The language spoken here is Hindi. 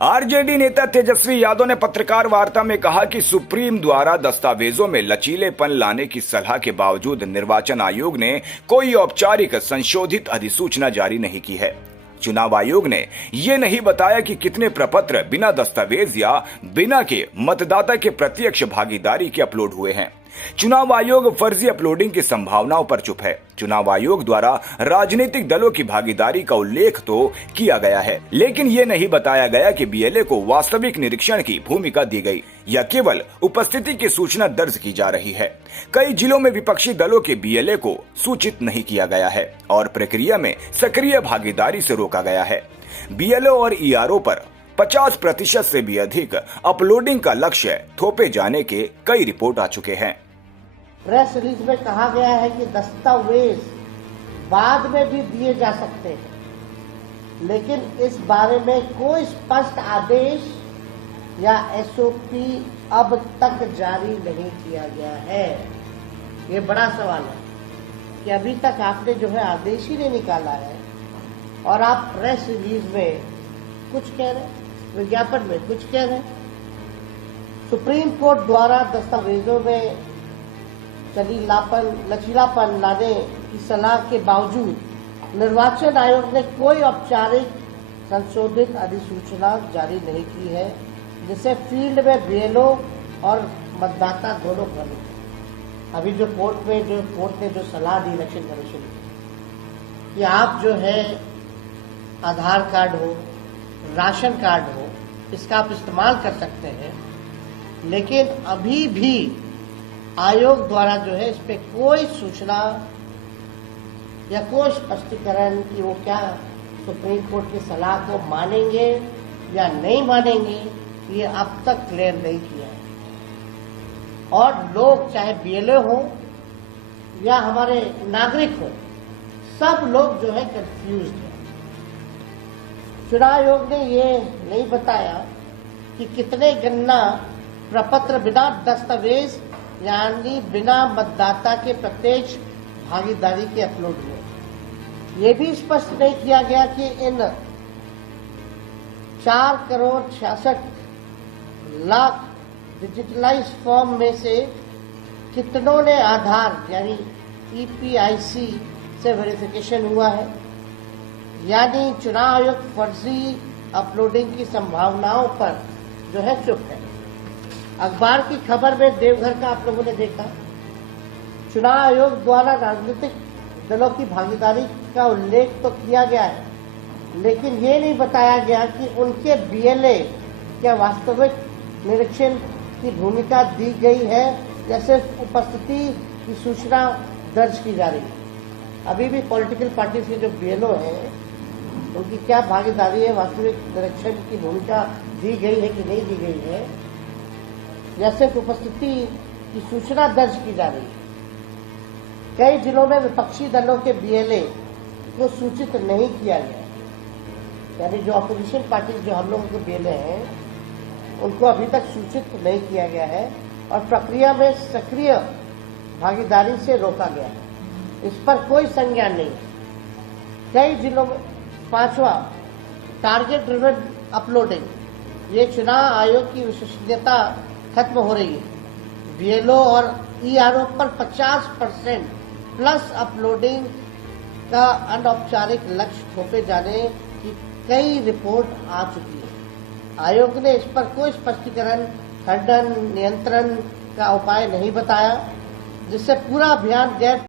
आरजेडी नेता तेजस्वी यादव ने पत्रकार वार्ता में कहा कि सुप्रीम द्वारा दस्तावेजों में लचीलेपन लाने की सलाह के बावजूद निर्वाचन आयोग ने कोई औपचारिक संशोधित अधिसूचना जारी नहीं की है। चुनाव आयोग ने ये नहीं बताया कि कितने प्रपत्र बिना दस्तावेज या बिना के मतदाता के प्रत्यक्ष भागीदारी के अपलोड हुए हैं। चुनाव आयोग फर्जी अपलोडिंग की संभावनाओं पर चुप है। चुनाव आयोग द्वारा राजनीतिक दलों की भागीदारी का उल्लेख तो किया गया है, लेकिन ये नहीं बताया गया कि बीएलए को वास्तविक निरीक्षण की भूमिका दी गई या केवल उपस्थिति की सूचना दर्ज की जा रही है। कई जिलों में विपक्षी दलों के बीएलए को सूचित नहीं किया गया है और प्रक्रिया में सक्रिय भागीदारी से रोका गया है। बीएलओ और ईआरओ पर 50% से भी अधिक अपलोडिंग का लक्ष्य थोपे जाने के कई रिपोर्ट आ चुके हैं। प्रेस रिलीज में कहा गया है कि दस्तावेज बाद में भी दिए जा सकते हैं, लेकिन इस बारे में कोई स्पष्ट आदेश या एसओपी अब तक जारी नहीं किया गया है। ये बड़ा सवाल है कि अभी तक आपने जो है आदेश ही नहीं निकाला है और आप प्रेस रिलीज में कुछ कह रहे हैं, विज्ञापन में कुछ कह रहे हैं। सुप्रीम कोर्ट द्वारा दस्तावेजों में लचीलापन लाने की सलाह के बावजूद निर्वाचन आयोग ने कोई औपचारिक संशोधित अधिसूचना जारी नहीं की है, जिससे फील्ड में बीएलओ और मतदाता दोनों बने। अभी जो कोर्ट ने जो सलाह दी इलेक्शन कमीशन की कि आप जो है आधार कार्ड हो, राशन कार्ड हो, इसका आप इस्तेमाल कर सकते हैं, लेकिन अभी भी आयोग द्वारा जो है इस पे कोई सूचना या कोई स्पष्टीकरण कि वो क्या सुप्रीम कोर्ट की सलाह को मानेंगे या नहीं मानेंगे, ये अब तक क्लियर नहीं किया है। और लोग चाहे बीएलओ हो या हमारे नागरिक हो, सब लोग जो है कंफ्यूज हैं। चुनाव आयोग ने ये नहीं बताया कि कितने गणना प्रपत्र बिना दस्तावेज यानी बिना मतदाता के प्रत्यक्ष भागीदारी के अपलोड हुए। ये भी स्पष्ट नहीं किया गया कि इन 4,66,00,000 डिजिटलाइज फॉर्म में से कितनों ने आधार यानी ईपीआईसी से वेरिफिकेशन हुआ है। यानी चुनाव आयोग फर्जी अपलोडिंग की संभावनाओं पर जो है चुप है। अखबार की खबर में देवघर का आप लोगों ने देखा, चुनाव आयोग द्वारा राजनीतिक दलों की भागीदारी का उल्लेख तो किया गया है, लेकिन ये नहीं बताया गया कि उनके बीएलए क्या वास्तविक निरीक्षण की भूमिका दी गई है या सिर्फ उपस्थिति की सूचना दर्ज की जा रही है। अभी भी पॉलिटिकल पार्टी के जो बीएलओ हैं उनकी क्या भागीदारी है, वास्तविक निरीक्षण की भूमिका दी गई है कि नहीं दी गई है, या सिर्फ उपस्थिति की सूचना दर्ज की जा रही है। कई जिलों में विपक्षी दलों के बीएलए को सूचित नहीं किया गया, यानी जो अपोजिशन पार्टी जो हम लोगों के बीएलए हैं उनको अभी तक सूचित नहीं किया गया है और प्रक्रिया में सक्रिय भागीदारी से रोका गया है। इस पर कोई संज्ञान नहीं। कई जिलों में 5वां टारगेट ड्रिवन अपलोडिंग, ये चुनाव आयोग की विश्वसनीयता खत्म हो रही है। बीएलओ और ईआरओ पर 50% प्लस अपलोडिंग का अनौपचारिक लक्ष्य थोपे जाने की कई रिपोर्ट आ चुकी है। आयोग ने इस पर कोई स्पष्टीकरण, खंडन, नियंत्रण का उपाय नहीं बताया, जिससे पूरा अभियान गैर